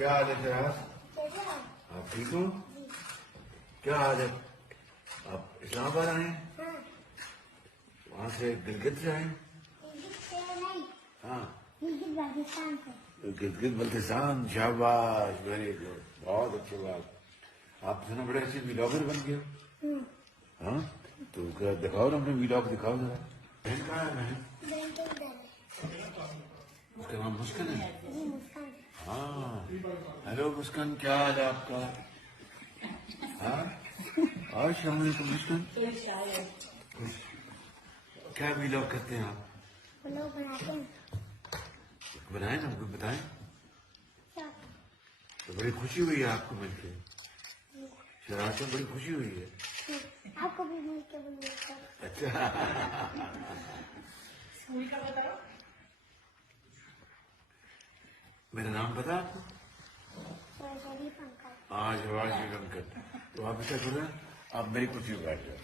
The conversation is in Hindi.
क्या हाल है फिराज? आप ठीक हो? क्या हाल है? आप इस्लामाबाद आए हैं? वहाँ से गिलगित से आए हैं? हाँ, गिलगित बल्तिस्तान। शाबाश, वेरी गुड, बहुत अच्छी बात। आप सुना बड़े अच्छे व्लॉगर बन गए हो। हाँ, तो क्या दिखाओ ना, अपने व्लॉग दिखाओ जरा। बहन कहाँ है? बहन उसका नाम मुस्कान है। हाँ, हेलो मुस्कान, क्या हाल है आपका? हाँ, और अस्सलामुअलैकुम मुस्कान। क्या व्लॉग करते हैं आप? व्लॉग बनाते हैं। बनाए ना, हमको बताएं। तो बड़ी खुशी हुई है आपको मिलके? शराब से बड़ी खुशी हुई है आपको भी मिलके। अच्छा, स्कूल का बताओ। मेरा नाम पता आपको? हाँ, शहबाज शरीफ अंकल। तो आप ऐसा करो, आप मेरी कुर्सी पर बैठ जाओ।